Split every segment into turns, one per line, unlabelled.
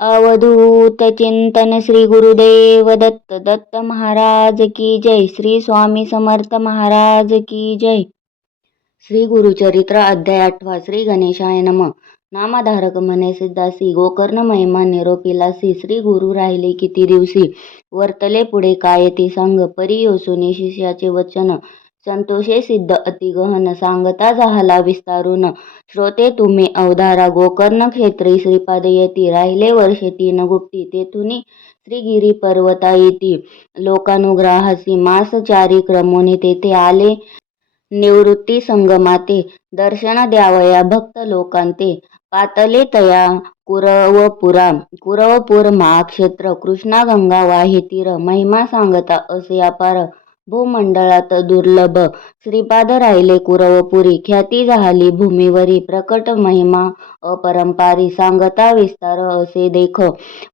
अवधूत चिंतन श्री गुरुदेव दत्त दत्त महाराज की जय. श्री स्वामी समर्थ महाराज की जय. श्री गुरुचरित्र अध्याय आठवा श्री गणेशाय नम. नामधारक म्हणे सिद्धासी गोकर्ण महिमा निरोपिलासी श्री गुरु राहिले किती दिवशी? वर्तले पुढे काय ती सांग. परी योसुनी शिष्याचे वचन. संतोषे सिद्ध अतिगहन सांगता झाला विस्तारून. श्रोते तुम्ही अवधारा गोकर्ण क्षेत्री श्रीपाद येती राहिले वर्षे तीन गुप्ती तेथुनी श्रीगिरी पर्वता येती लोकानुग्रहासी मासचारी क्रमोने तेथे आले. निवृत्ती संगमाते दर्शन द्यावया भक्त लोकांते. पातले तया कुरवपुरा कुरवपूर महाक्षेत्र कृष्णा गंगा वाहितीर महिमा सांगता असे अपार. भूमंडळात दुर्लभ. श्रीपाद राहिले कुरवपुरी. ख्याती झाली भूमीवरी. प्रकट महिमा अपरंपारी. सांगता विस्तार असे देख.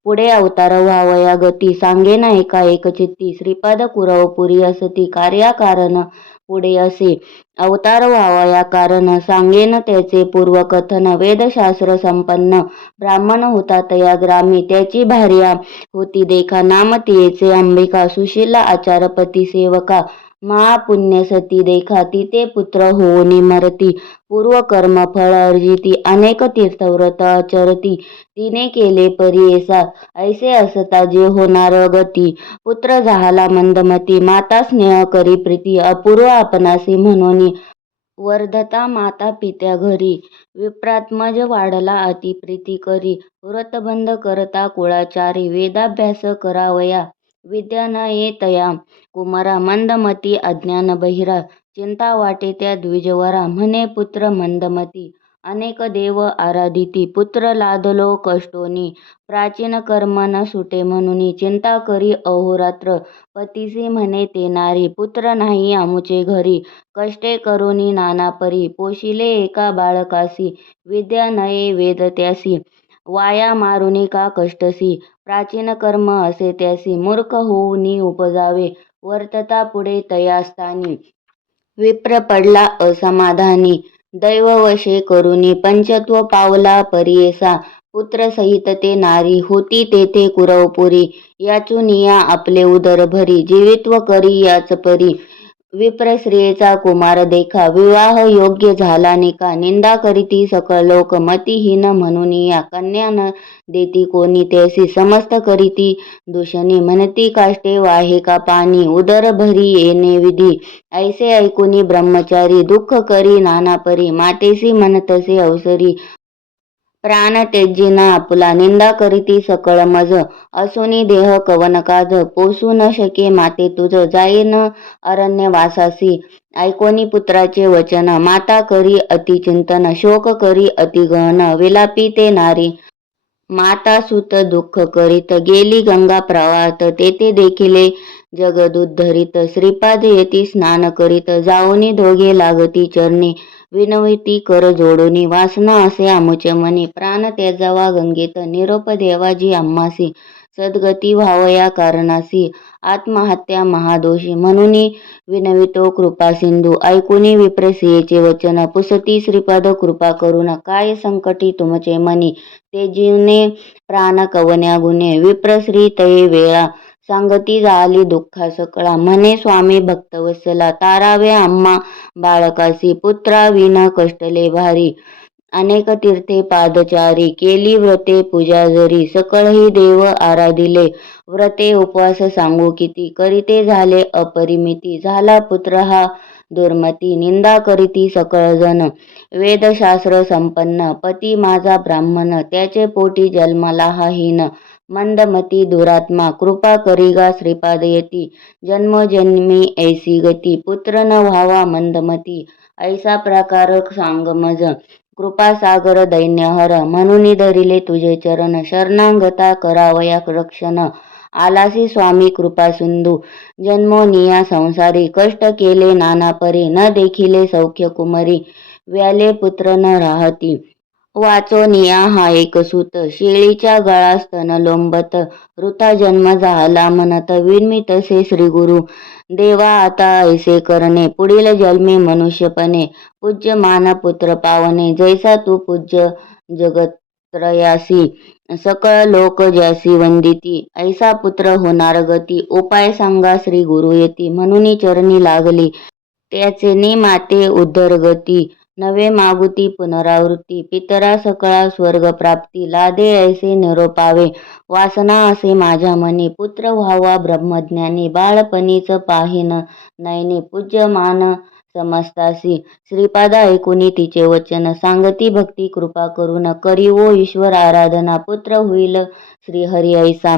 पुढे अवतार व्हावया गती. सांगेना एका एक चित्ती. श्रीपाद कुरवपुरी असती. कार्याकारण पुढे असे. अवतार व्हावा या कारण सांगेन त्याचे पूर्वकथन. वेदशास्त्र संपन्न. ब्राह्मण होता तया ग्रामी. त्याची भार्या होती देखा. नाम तियेचे अंबिका. सुशीला आचारपती सेवका. महापुण्य सती देखा तिथे पुत्र होऊनी मरती. पूर्वकर्म फळ अर्जिती अनेक तीर्थव्रत आचरती तिने केले परियेसा ऐसे असता जे होणार गती. पुत्र झाला मंदमती माता स्नेह करी प्रीती अपूर्व आपणासी म्हणून. वर्धता माता पित्या घरी विप्रात्मज वाढला अति प्रीती करी. व्रतबंध करता कुळाचारी वेदाभ्यास करावया विद्या न येतया. कुमारा मंदमती अज्ञान बहिरा चिंता वाटे त्या द्विजवरा म्हणे पुत्र मंदमती अनेक देव आराधिती पुत्र लादलो कष्टोनी प्राचीन कर्म न सुटे म्हणून चिंता करी अहोरात्र पतीसी म्हणे ते नारी पुत्र नाही आमुचे घरी कष्टे करुनी नाना परी पोशिले एका बाळकासी विद्या नये वेद त्यासी वाया मारुनी का कष्टसी प्राचीन कर्म असे त्यासी मूर्ख होऊनी उपजावे वर्तता पुढे तयास्थानी विप्र पडला असमाधानी. दैववशे करुनी. पंचत्व पावला परियेसा. पुत्र सहित ते नारी. होती तेथे कुरवपुरी. याचुनिया आपले उदर भरी जीवित्व करी याच परी. विप्र कुमार देखा विवाह योग्य झाला निका निंदा करीती सकळ लोक मतीहीन म्हणून या कन्या न देती कोणी त्यासी समस्त करीती दूषणी. म्हणती काष्टे वाहे का पाणी उदर भरी येणे विधी. ऐसे ऐकुनी ब्रह्मचारी दुःख करी नाना परी मातेसी म्हणतसे अवसरी. प्राण तेजीना आपुला निंदा करीती सकळ मज. असुनी देह कवनकाज पोसू न शके माते तुझ जाईन अरण्यवासासी. ऐकोनी पुत्राचे वचन. माता करी अतिचिंतन शोक करी अतिगहन विलापी ते नारी. माता सुत दुःख करीत. गेली गंगा प्रवाहात. तेथे देखिले जगदुद्धरित श्रीपाद येती स्नान करीत. जाऊनी दोघे लागती चरणी. विनविती कर जोडूनी वासना असे आमुचे मनी. प्राण त्याजावा गंगेत निरोप देवाजी आम्हासी. सद्गती व्हावया कारणासी. आत्महत्या महादोषी. म्हणून विनवितो कृपा सिंधू. ऐकुनी विप्रसियेचे वचन. पुसती श्रीपद कृपा करून काय संकटी तुमचे मनी. ते जीवने प्राण कवन्या गुणे विप्रश्री तये वेळा. सांगती झाली दुःखा सकळा. म्हणे स्वामी भक्तवत्सला तारावे आम्हा बाळकासी पुत्रा विना कष्टले भारी. अनेक तीर्थे पादचारी. केली व्रते पूजा जरी. सकळही देव आराधिले. व्रते उपवास सांगू किती. करीते झाले अपरिमिती. झाला पुत्र हा दुर्मती. निंदा करीती सकळ जन. वेदशास्त्र संपन्न. पती माझा ब्राह्मण. त्याचे पोटी जन्मला हा हीन मंदमती दुरात्मा कृपा करीगा श्रीपाद येती. जन्मजन्मी ऐसी गती पुत्र न व्हावा मंदमती. ऐसा प्रकार सांगमज कृपासागर दैन्यहर म्हणून धरिले तुझे चरण शरणांगता करावया रक्षण. आलासी स्वामी कृपा सिंधू जन्मोनिया संसारी. कष्ट केले नाना परी न देखिले सौख्य कुमारी. व्याले पुत्र न राहती. वाचोनिया हा एक सूत. शेळीच्या गळास्तन लोंबत. वृथा जन्म झाला म्हणत विणमी तसे श्रीगुरु देवा आता ऐसे करणे. पुढील जन्मे मनुष्यपणे. पूज्य मान पुत्र पावणे. जैसा तू पूज्य जगत्रयासी सकळ लोक ज्यासी वंदिती. ऐसा पुत्र होणार गती. उपाय सांगा श्री गुरु येती. म्हणून चरणी लागली. त्याचे नि माते उद्धरगती नवे मागुती पुनरावृत्ती पितरा सकळा स्वर्ग प्राप्ती लादे ऐसे निरोपावे वासना असे माझ्या मनी पुत्र व्हावा ब्रह्मज्ञानी बाळपणीच पाहिन नयनी पूज्य समजतासी श्रीपादा ऐकुनी तिचे वचन सांगती भक्ती कृपा करून करीवो ईश्वर आराधना पुत्र होईल. श्रीहरी ऐसा.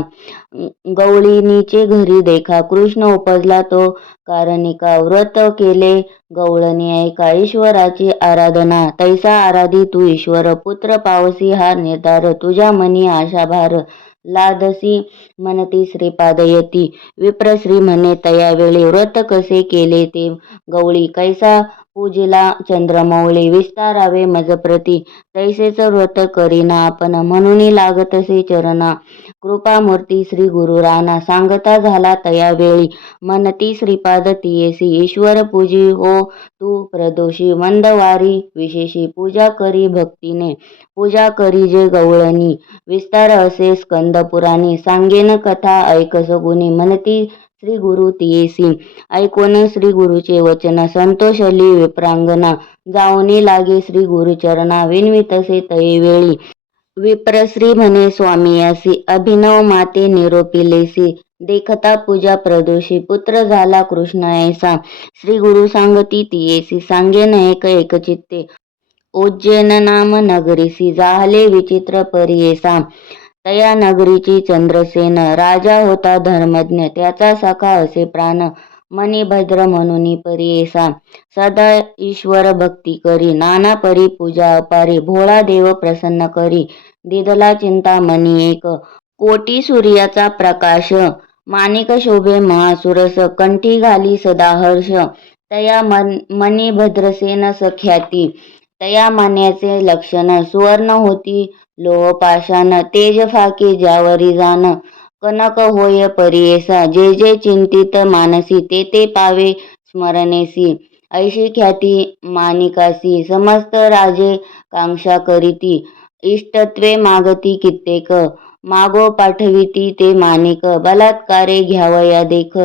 गवळीनीचे घरी देखा कृष्ण उपजला तो. कारणिका व्रत केले. गवळणी ऐका ईश्वराची आराधना. तैसा आराधी तू ईश्वर पुत्र पावसी हा निर्धार. तुझ्या मनी आशाभार. लादसी म्हणती श्रीपादयती. विप्रश्री म्हणे तयावेळी व्रत कसे केले ते? गवळी कैसा पूजिला चंद्रमौळी विस्तारावे मजप्रती. तैसेच व्रत करीना आपण म्हणून लागतसे चरणा. कृपामूर्ती श्री गुरु राणा सांगता झाला तयावेळी म्हणती श्रीपाद तियेसी ईश्वर पूजी हो तू प्रदोषी. मंदवारी विशेषी पूजा करी भक्तीने. पूजा करी जे गवळणी. विस्तार असे स्कंद पुराणी सांगेन कथा ऐकस गुणी म्हणती श्री गुरु तियेसी ऐकून श्री गुरुचे वचन संतोषली विप्रांगना जाऊनी लागे श्री गुरुचरणा विनवितसे तैवेळी विप्रश्री म्हणे स्वामियासी अभिनव माते निरोपिलेसी देखता पूजा प्रदोषी पुत्र झाला कृष्ण ऐसा. श्री गुरु सांगती तियेसी सांगेन एक एकचित्ते उज्जैन नाम नगरीसी जाहले विचित्र परियेसा तया नगरीची चंद्रसेन राजा होता धर्मज्ञ त्याचा सखा असे प्राण मणिभद्र म्हणून परियेसा सदा ईश्वर भक्ती करी नाना परी पूजा अपारी भोळा देव प्रसन्न करी दिदला चिंता मनी एक. कोटी सूर्याचा प्रकाश माणिक शोभे महासुरस कंठी घाली सदा हर्ष. तया मन मणिभद्रसेन सख्याती तया मान्याचे लक्षण सुवर्ण होती लोहपाशान तेज फाके ज्यावरी जाण. कनक होय परियेसा जे जे चिंतित मानसी ते ते पावे स्मरणेसी. ऐशी ख्याती मानिकासी. समस्त राजे कांक्षा करीती. इष्टत्वे मागती कित्येक. मागो पाठविती ते मानिक. बलात्कारे घ्यावया देख.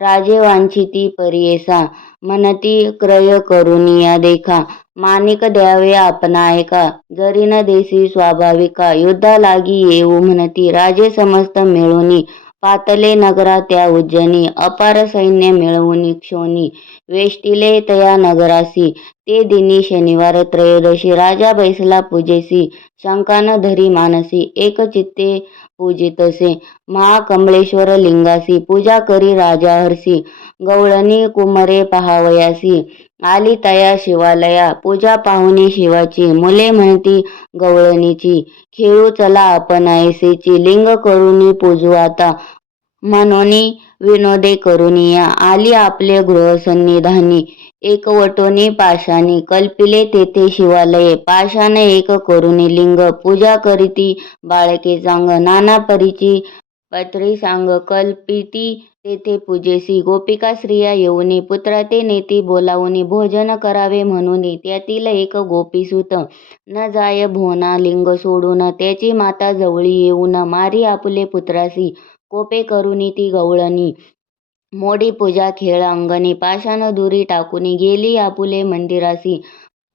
राजे वांछिती परियेसा. म्हणती क्रय करुनिया देखा. मानिक द्यावे आपणा ऐका जरी न देसी स्वाभाविका. युद्धा लागी येऊ म्हणती. राजे समस्त मिळूनी. पातले नगरा त्या उज्जनी. अपार सैन्य मिळवून क्षोणी वेष्टिले तया नगरासी. ते दिनी शनिवार त्रयोदशी. राजा बैसला पूजेसी. शंकान धरी मानसी. एक चित्ते पूजितसे महाकमळेश्वर लिंगासी पूजा करी राजा हरसी गवळणी कुमरे पहावयासी आली तया शिवालया पूजा पाहुणी शिवाची मुले म्हणती गवळणीची खेळू चला आपण ऐसेची लिंग करुणी पूजू आता मनोनी विनोदे करुनिया आली आपले गृहसन्निधानी एकवटोनी पाषाणी कल्पिले तेथे शिवालये. पाषाण एक करुनी लिंग पूजा करीती बाळके सांग नाना परीची पत्री सांग कल्पिती तेथे पूजेसी गोपिका स्त्रिया येऊनी पुत्रा ते नेती बोलावूनी भोजन करावे म्हणून त्यातील एक गोपीसूत न जाय भोना लिंग सोडून त्याची माता जवळी येऊन मारी आपुले पुत्रासी. कोपे करुनी ती गवळणी. मोडी पूजा खेळ अंगणी पाषाण दुरी टाकूनी गेली आपुले मंदिरासी.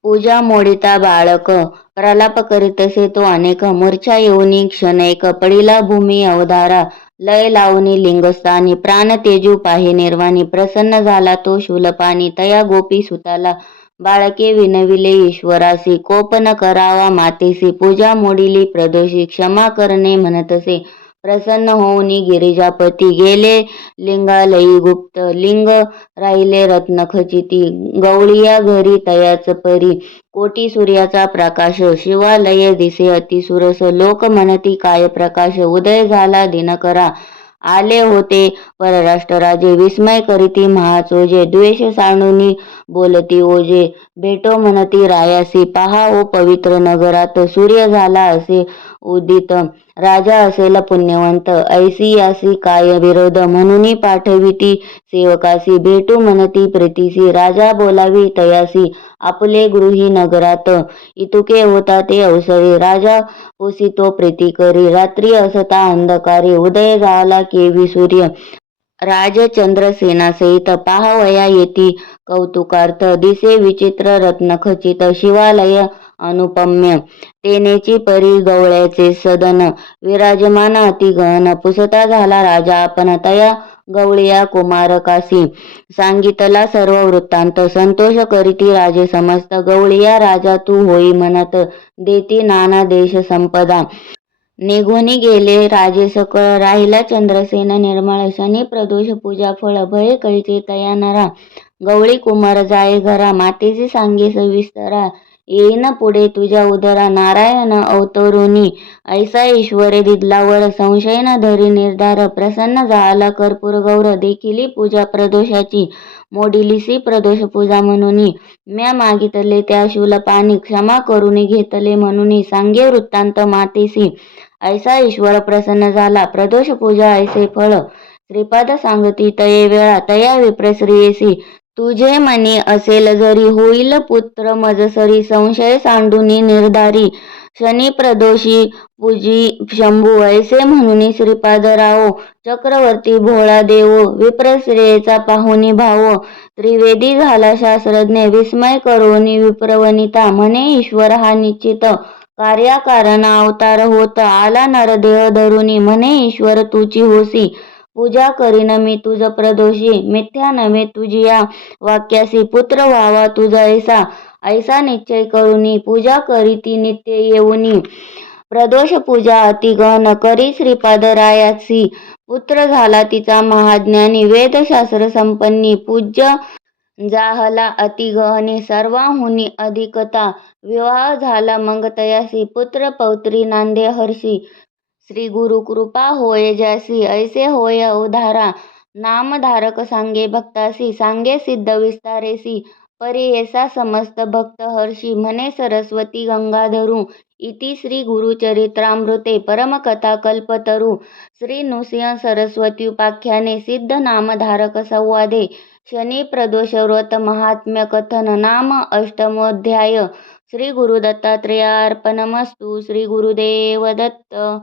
पूजा मोडिता बाळक प्रलाप करीतसे तो अनेक मूर्छा येऊनी क्षणैक पडिला भूमी अवधारा. लय लावणी लिंगस्थानी प्राण तेजू पाहे निर्वाणी. प्रसन्न झाला तो शूलपाणी तया गोपी सुताला. बाळके विनविले ईश्वरासी कोपन करावा मातेसी. पूजा मोडिली प्रदोषी क्षमा करणे म्हणतसे. प्रसन्न होऊन गिरिजापती गेले. लिंगालयी गुप्त लिंग राहिले रत्नखचिती. गवळीया घरी तयाच परी. कोटी सूर्याचा प्रकाश शिवालय दिसे अतिसुरस लोक म्हणती काय प्रकाश? उदय झाला दिनकरा आले होते परराष्ट्र राजे विस्मय करीती महाचोजे द्वेष सांडूनी बोलती ओजे भेटो म्हणती रायासी पहा ओ पवित्र नगरात. सूर्य झाला असे उदित. राजा असेल पुण्यवंत. ऐसी यासी काय विरोध? म्हणून पाठविती सेवकासी. भेटू म्हणती प्रीतीसी. राजा बोलावी तयासी. आपले गृही नगरात. इतुके होता ते अवसरी. राजा तो प्रीती करी. रात्री असता अंधकारी. उदय झाला केवी सूर्य. राजचंद्रसेनासहित पाहावया येती कौतुकार्थ. दिसे विचित्र रत्नखचित शिवालय अनुपम्य. तेनेची परी गवळ्याचे सदन. विराजमान अतिगहन पुसता झाला राजा. आपण तया गवळिया कुमारकासी सांगितला सर्व वृत्तांत. संतोष करीती राजे समस्त गवळिया राजा तू होई म्हणत देती नाना देश संपदा. निघुनी गेले राजे सकळ. राहिला चंद्रसेन निर्मळ. शनी प्रदोष पूजा फळ भय कळचे तया नरा गवळी कुमार जाय घरा. मातेचे सांगे सविस्तरा. येईन पुढे तुझ्या उदरा नारायण अवतरुनी ऐसा ईश्वरे दिदलावर संशय न धरी निर्धार प्रसन्न झाला कर्पूर गौर देखिली पूजा प्रदोषाची. मोडिलीसी प्रदोष पूजा म्हणून. म्या मागितले त्या शूल पाणी क्षमा करून घेतले म्हणून सांगे वृत्तांत मातेसी. ऐसा ईश्वर प्रसन्न झाला प्रदोष पूजा ऐसे फळ. श्रीपाद सांगती तये वेळा तया विप्रश्रियेसी तुझे मने असेल जरी होईल पुत्र मजसरी संशय सांडुनी निर्धारी. शनी प्रदोषी पूजी शंभू ऐसे म्हणून श्रीपादराव चक्रवर्ती भोळा देव विप्रश्रेयेचा पाहुनी भाव. त्रिवेदी झाला शास्त्रज्ञ विस्मय करोनी विप्रवनिता म्हणे ईश्वर हा निश्चित कार्याकारण अवतार होत. आला नरदेह धरुनी. म्हणे ईश्वर तुची होसी. पूजा करीन मी तुझ प्रदोषी. मिथ्या नव्हे तुझी या वाक्यासी पुत्र व्हावा तुझा ऐसा. ऐसा निश्चय करुनी. पूजा करीती नित्य येऊनी. प्रदोष पूजा अतिगहन करी श्रीपादरायासी पुत्र झाला तिचा महाज्ञानी. वेदशास्त्र संपन्नी. पूज्य जाहला अतिगहनी सर्वाहुनी अधिकता. विवाह झाला मग तयासी पुत्र पौत्री नांदे हर्षी. श्री गुरु कृपा होय जैसी ऐसे होय उधारा नामधारक सांगे भक्तासी सांगे सिद्ध विस्तारेसी। परी ऐसा समस्त भक्त हर्षी म्हणे सरस्वती गंगाधरू। इति श्री गुरुचरित्रामृते परमकथा कल्पतरू श्री नृसिंह सरस्वत्युपाख्याने सिद्ध नामधारक संवादे। शनी प्रदोष व्रत महात्म्य कथन नाम अष्टमोध्याय। श्री गुरुदत्तात्रेयार्पणमस्तु श्री गुरुदेव दत्त